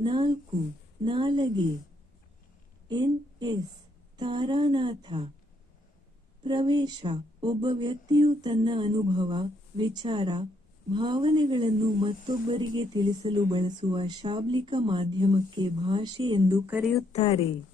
ನಾಲ್ಕು, ನಾಲಗೆ. N S Taranath. ಪ್ರವೇಶ. ಒಬ್ಬ ವ್ಯಕ್ತಿಯು ತನ್ನ ಅನುಭವ, ವಿಚಾರ, ಭಾವನೆಗಳನ್ನು ಮತ್ತೊಬ್ಬರಿಗೆ ತಿಳಿಸಲು ಬಳಸುವ ಶಾಬ್ಲಿಕ ಮಾಧ್ಯಮಕ್ಕೆ ಭಾಷೆ ಎಂದು ಕರೆಯುತ್ತಾರೆ.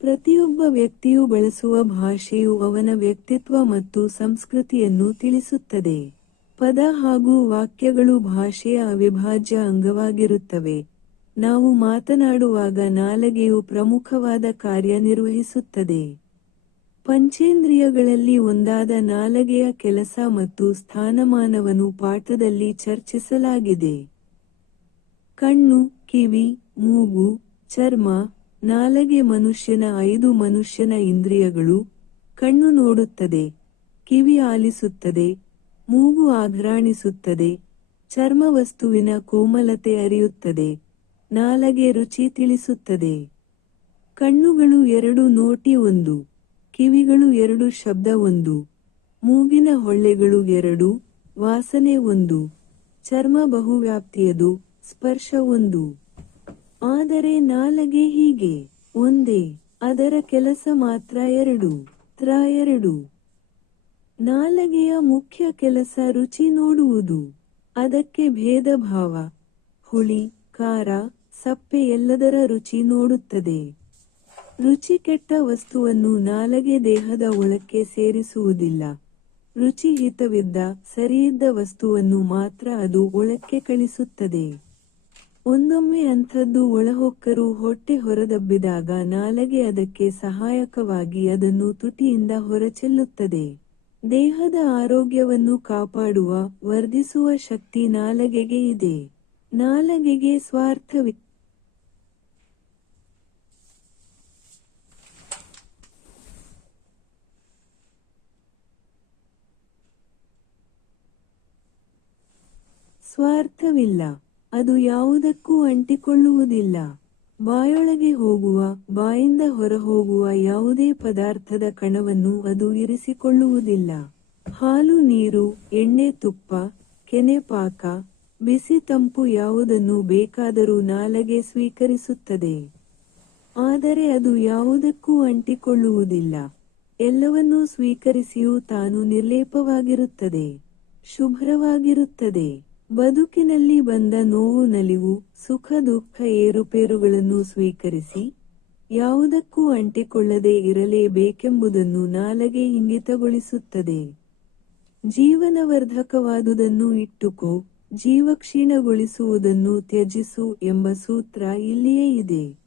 ಪ್ರತಿಯೊಬ್ಬ ವ್ಯಕ್ತಿಯು ಬಳಸುವ ಭಾಷೆಯು ಅವನ ವ್ಯಕ್ತಿತ್ವ ಮತ್ತು ಸಂಸ್ಕೃತಿಯನ್ನು ತಿಳಿಸುತ್ತದೆ. ಪದ ಹಾಗೂ ವಾಕ್ಯಗಳು ಭಾಷೆಯ ಅವಿಭಾಜ್ಯ ಅಂಗವಾಗಿರುತ್ತವೆ. ನಾವು ಮಾತನಾಡುವಾಗ ನಾಲಗೆಯು ಪ್ರಮುಖವಾದ ಕಾರ್ಯನಿರ್ವಹಿಸುತ್ತದೆ. ಪಂಚೇಂದ್ರಿಯಗಳಲ್ಲಿ ಒಂದಾದ ನಾಲಗೆಯ ಕೆಲಸ ಮತ್ತು ಸ್ಥಾನಮಾನವನ್ನು ಪಾಠದಲ್ಲಿ ಚರ್ಚಿಸಲಾಗಿದೆ. ಕಣ್ಣು, ಕಿವಿ, ಮೂಗು, ಚರ್ಮ, ನಾಲಗೆ ಮನುಷ್ಯನ ಐದು ಮನುಷ್ಯನ ಇಂದ್ರಿಯಗಳು ಕಣ್ಣು ನೋಡುತ್ತದೆ, ಕಿವಿ ಆಲಿಸುತ್ತದೆ, ಮೂಗು ಆಘ್ರಾಣಿಸುತ್ತದೆ ಚರ್ಮ ವಸ್ತುವಿನ ಕೋಮಲತೆ ಅರಿಯುತ್ತದೆ. ನಾಲಗೆ ರುಚಿ ತಿಳಿಸುತ್ತದೆ. ಕಣ್ಣುಗಳು ಎರಡು ನೋಟಿ ಒಂದು, ಕಿವಿಗಳು ಎರಡು ಶಬ್ದ ಒಂದು, ಮೂಗಿನ ಹೊಳ್ಳೆಗಳು ಎರಡು, ವಾಸನೆ ಒಂದು, ಚರ್ಮ ಬಹುವ್ಯಾಪ್ತಿಯದು, ಸ್ಪರ್ಶ ಒಂದು. ಆದರೆ ನಾಲಗೆ ಹೀಗೆ, ಒಂದೇ, ಅದರ ಕೆಲಸ ಮಾತ್ರ ಎರಡು, ತ್ರ ಎರಡು. ನಾಲಗೆಯ ಮುಖ್ಯ ಕೆಲಸ ರುಚಿ ನೋಡುವುದು, ಅದಕ್ಕೆ ಭೇದ ಭಾವ ಹುಳಿ ಖಾರ ಸಪ್ಪೆ ಎಲ್ಲದರ ರುಚಿ ನೋಡುತ್ತದೆ. ರುಚಿ ಕೆಟ್ಟ ವಸ್ತುವನ್ನು ನಾಲಗೆ ದೇಹದ ಒಳಕ್ಕೆ ಸೇರಿಸುವುದಿಲ್ಲ. ರುಚಿ ಹಿತವಿದ್ದ ಸರಿಯಿದ್ದ ವಸ್ತುವನ್ನು ಮಾತ್ರ ಅದು ಒಳಕ್ಕೆ ಕಳಿಸುತ್ತದೆ. ಒಂದೊಮ್ಮೆ ಅಂಥದ್ದು ಒಳಹೊಕ್ಕರು ಹೊಟ್ಟೆ ಹೊರದಬ್ಬಿದಾಗ ನಾಲಗೆ ಅದಕ್ಕೆ ಸಹಾಯಕವಾಗಿ ಅದನ್ನು ತುಟಿಯಿಂದ ಹೊರಚೆಲ್ಲುತ್ತದೆ. ದೇಹದ ಆರೋಗ್ಯವನ್ನು ಕಾಪಾಡುವ, ವರ್ಧಿಸುವ ಶಕ್ತಿ ನಾಲಗೆಗೆ ಇದೆ. ನಾಲಗೆಗೆ ಸ್ವಾರ್ಥವಿ. ಸ್ವಾರ್ಥವಿಲ್ಲ. ಅದು ಯಾವುದಕ್ಕೂ ಅಂಟಿಕೊಳ್ಳುವುದಿಲ್ಲ. ಬಾಯೊಳಗೆ ಹೋಗುವ, ಬಾಯಿಂದ ಹೊರಹೋಗುವ ಯಾವುದೇ ಪದಾರ್ಥದ ಕಣವನ್ನು ಅದು ಇರಿಸಿಕೊಳ್ಳುವುದಿಲ್ಲ. ಹಾಲು, ನೀರು, ಎಣ್ಣೆ, ತುಪ್ಪ, ಕೆನೆ ಪಾಕ ಬಿಸಿ ತಂಪು ಯಾವುದನ್ನು ಬೇಕಾದರೂ ನಾಲಗೆ ಸ್ವೀಕರಿಸುತ್ತದೆ. ಆದರೆ ಅದು ಯಾವುದಕ್ಕೂ ಅಂಟಿಕೊಳ್ಳುವುದಿಲ್ಲ. ಎಲ್ಲವನ್ನೂ ಸ್ವೀಕರಿಸಿಯೂ ತಾನು ನಿರ್ಲೇಪವಾಗಿರುತ್ತದೆ, ಶುಭ್ರವಾಗಿರುತ್ತದೆ. ಬದುಕಿನಲ್ಲಿ ಬಂದ ನೋವು ನಲಿವು, ಸುಖ ದುಃಖ ಏರುಪೇರುಗಳನ್ನು ಸ್ವೀಕರಿಸಿ ಯಾವುದಕ್ಕೂ ಅಂಟಿಕೊಳ್ಳದೆ ಇರಲೇಬೇಕೆಂಬುದನ್ನು ನಾಲಗೆ ಇಂಗಿತಗೊಳಿಸುತ್ತದೆ. ಜೀವನವರ್ಧಕವಾದುದನ್ನು ಇಟ್ಟುಕೋ. ಜೀವಕ್ಷೀಣಗೊಳಿಸುವುದನ್ನು ತ್ಯಜಿಸು ಎಂಬ ಸೂತ್ರ ಇಲ್ಲಿಯೇ ಇದೆ.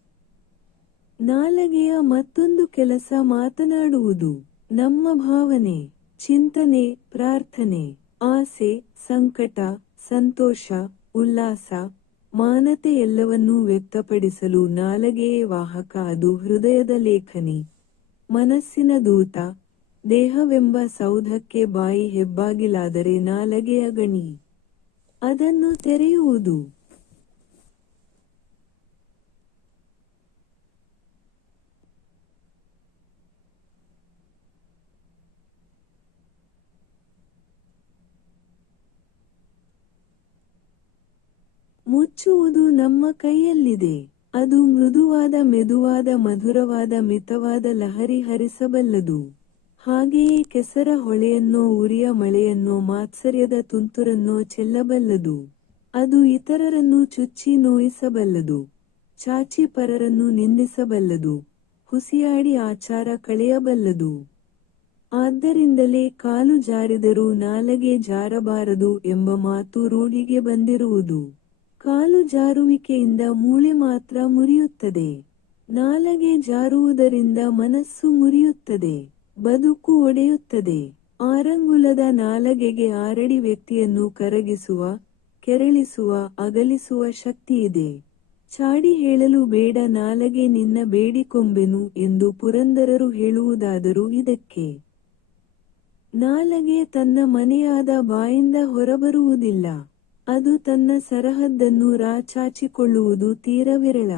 ನಾಲಗೆಯ ಮತ್ತೊಂದು ಕೆಲಸ ಮಾತನಾಡುವುದು ನಮ್ಮ ಭಾವನೆ, ಚಿಂತನೆ, ಪ್ರಾರ್ಥನೆ, ಆಸೆ, ಸಂಕಟ, ಸಂತೋಷ, ಉಲ್ಲಾಸ, ಮಾನತೆ ಎಲ್ಲವನ್ನೂ ವ್ಯಕ್ತಪಡಿಸಲು ನಾಲಗೆಯೇ ವಾಹಕ ಅದು ಹೃದಯದ ಲೇಖನಿ. ಮನಸ್ಸಿನ ದೂತ, ದೇಹವೆಂಬ ಸೌಧಕ್ಕೆ ಬಾಯಿ ಹೆಬ್ಬಾಗಿಲಾದರೆ ನಾಲಗೆಯ ಗಣಿ. ಅದನ್ನು ತೆರೆಯುವುದು. ಮುಚ್ಚುವುದು ನಮ್ಮ ಕೈಯಲ್ಲಿದೆ. ಅದು ಮೃದುವಾದ ಮೆದುವಾದ ಮಧುರವಾದ ಮಿತವಾದ ಲಹರಿ ಹರಿಸಬಲ್ಲದು. ಹಾಗೆಯೇ ಕೆಸರ ಹೊಳೆಯನ್ನೋ, ಉರಿಯ ಮಳೆಯನ್ನೋ, ಮಾತ್ಸರ್ಯದ ತುಂತುರನ್ನೋ ಚೆಲ್ಲಬಲ್ಲದು. ಅದು ಇತರರನ್ನು ಚುಚ್ಚಿ ನೋಯಿಸಬಲ್ಲದು. ಚಾಚಿ ಪರರನ್ನು ನಿಂದಿಸಬಲ್ಲದು. ಹುಸಿಯಾಡಿ ಆಚಾರ ಕಳೆಯಬಲ್ಲದು. ಆದ್ದರಿಂದಲೇ ಕಾಲು ಜಾರಿದರೂ ನಾಲಗೆ ಜಾರಬಾರದು ಎಂಬ ಮಾತು ರೂಢಿಗೆ ಬಂದಿರುವುದು. ಕಾಲು ಜಾರುವಿಕೆಯಿಂದ ಮೂಳೆ ಮಾತ್ರ ಮುರಿಯುತ್ತದೆ. ನಾಲಗೆ ಜಾರುವುದರಿಂದ ಮನಸ್ಸು ಮುರಿಯುತ್ತದೆ. ಬದುಕು ಒಡೆಯುತ್ತದೆ. ಆರಂಗುಲದ ನಾಲಗೆಗೆ ಆರಡಿ ವ್ಯಕ್ತಿಯನ್ನು ಕರಗಿಸುವ, ಕೆರಳಿಸುವ, ಅಗಲಿಸುವ ಶಕ್ತಿಯಿದೆ ಚಾಡಿ ಹೇಳಲು ಬೇಡ, ನಾಲಗೆ ನಿನ್ನ ಬೇಡಿಕೊಂಬೆನು ಎಂದು ಪುರಂದರರು ಹೇಳುವುದಾದರೂ ಇದಕ್ಕೆ. ನಾಲಗೆ ತನ್ನ ಮನೆಯಾದ ಬಾಯಿಂದ ಹೊರಬರುವುದಿಲ್ಲ. ಅದು ತನ್ನ ಸರಹದ್ದನ್ನು ರಾಚಾಚಿಕೊಳ್ಳುವುದು ತೀರ ವಿರಳ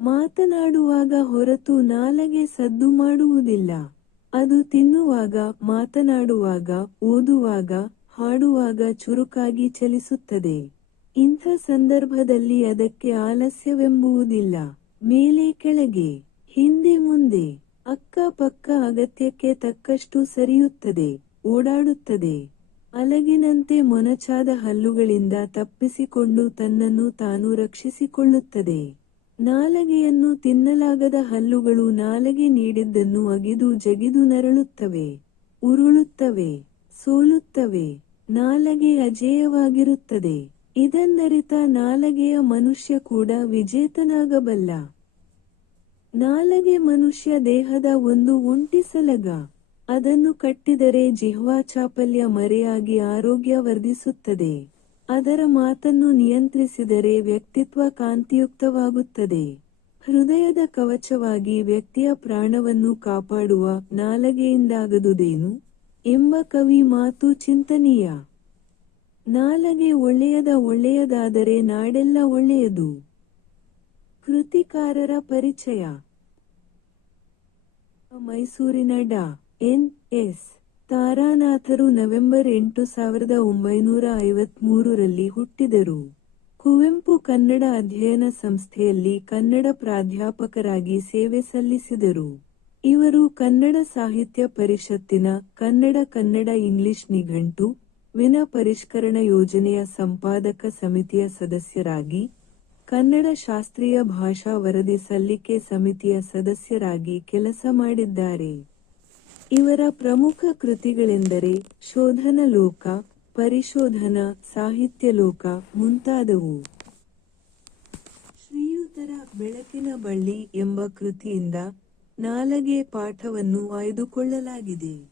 ಮಾತನಾಡುವಾಗ ಹೊರತು ನಾಲಗೆ ಸದ್ದು ಮಾಡುವುದಿಲ್ಲ. ಅದು ತಿನ್ನುವಾಗ, ಮಾತನಾಡುವಾಗ, ಓದುವಾಗ, ಹಾಡುವಾಗ ಚುರುಕಾಗಿ ಚಲಿಸುತ್ತದೆ. ಇಂಥ ಸಂದರ್ಭದಲ್ಲಿ ಅದಕ್ಕೆ ಆಲಸ್ಯವೆಂಬುವುದಿಲ್ಲ. ಮೇಲೆ ಕೆಳಗೆ, ಹಿಂದೆ ಮುಂದೆ ಅಕ್ಕ ಪಕ್ಕ ಅಗತ್ಯಕ್ಕೆ ತಕ್ಕಷ್ಟು ಸರಿಯುತ್ತದೆ, ಓಡಾಡುತ್ತದೆ. ಅಲಗಿನಂತೆ ಮೊನಚಾದ ಹಲ್ಲುಗಳಿಂದ ತಪ್ಪಿಸಿಕೊಂಡು ತನ್ನನ್ನು ತಾನು ರಕ್ಷಿಸಿಕೊಳ್ಳುತ್ತದೆ. ನಾಲಗೆಯನ್ನು ತಿನ್ನಲಾಗದ ಹಲ್ಲುಗಳು ನಾಲಗೆ ನೀಡಿದ್ದನ್ನು ಅಗಿದು ಜಗಿದು ನರಳುತ್ತವೆ, ಉರುಳುತ್ತವೆ, ಸೋಲುತ್ತವೆ, ನಾಲಗೆ ಅಜೇಯವಾಗಿರುತ್ತದೆ. ಇದನ್ನರಿತ ನಾಲಗೆಯ ಮನುಷ್ಯ ಕೂಡ ವಿಜೇತನಾಗಬಲ್ಲ. ನಾಲಗೆ ಮನುಷ್ಯ ದೇಹದ ಒಂದು ಒಂಟಿ ಸಲಗ ಅದನ್ನು ಕಟ್ಟಿದರೆ ಜಿಹ್ವಾ ಚಾಪಲ್ಯ ಮರೆಯಾಗಿ ಆರೋಗ್ಯ ವರ್ಧಿಸುತ್ತದೆ. ಅದರ ಮಾತನ್ನು ನಿಯಂತ್ರಿಸಿದರೆ ವ್ಯಕ್ತಿತ್ವ ಕಾಂತಿಯುಕ್ತವಾಗುತ್ತದೆ. ಹೃದಯದ ಕವಚವಾಗಿ ವ್ಯಕ್ತಿಯ ಪ್ರಾಣವನ್ನು ಕಾಪಾಡುವ ನಾಲಗೆಯಿಂದಾಗದುದೇನು? ಎಂಬ ಕವಿ ಮಾತು ಚಿಂತನೀಯ. ನಾಲಗೆ ಒಳ್ಳೆಯದ ಒಳ್ಳೆಯದಾದರೆ ನಾಡೆಲ್ಲ ಒಳ್ಳೆಯದು. ಕೃತಿಕಾರರ ಪರಿಚಯ. ಮೈಸೂರಿನ ಡಾ. ಎನ್. ಎಸ್. ತಾರಾನಾಥರು ನವೆಂಬರ್ ಎಂಟು ಸಾವಿರದ ಒಂಬೈನೂರ ಐವತ್ಮೂರರಲ್ಲಿ ಹುಟ್ಟಿದರು. ಕುವೆಂಪು ಕನ್ನಡ ಅಧ್ಯಯನ ಸಂಸ್ಥೆಯಲ್ಲಿ ಕನ್ನಡ ಪ್ರಾಧ್ಯಾಪಕರಾಗಿ ಸೇವೆ ಸಲ್ಲಿಸಿದರು. ಇವರು ಕನ್ನಡ ಸಾಹಿತ್ಯ ಪರಿಷತ್ತಿನ ಕನ್ನಡ ಕನ್ನಡ ಇಂಗ್ಲಿಷ್ ನಿಘಂಟು, ವಿನ ಪರಿಷ್ಕರಣ ಯೋಜನೆಯ ಸಂಪಾದಕ ಸಮಿತಿಯ ಸದಸ್ಯರಾಗಿ, ಕನ್ನಡ ಶಾಸ್ತ್ರೀಯ ಭಾಷಾ ವರದಿ ಸಲ್ಲಿಕೆ ಸಮಿತಿಯ ಸದಸ್ಯರಾಗಿ ಕೆಲಸ ಮಾಡಿದ್ದಾರೆ. ಇವರ ಪ್ರಮುಖ ಕೃತಿಗಳೆಂದರೆ ಶೋಧನ ಲೋಕ, ಪರಿಶೋಧನ, ಸಾಹಿತ್ಯ ಲೋಕ ಮುಂತಾದವು. ಶ್ರೀಯುತರ ಬೆಳಕಿನ ಬಳ್ಳಿ ಎಂಬ ಕೃತಿಯಿಂದ ನಾಲಗೆ ಪಾಠವನ್ನು ಆಯ್ದುಕೊಳ್ಳಲಾಗಿದೆ.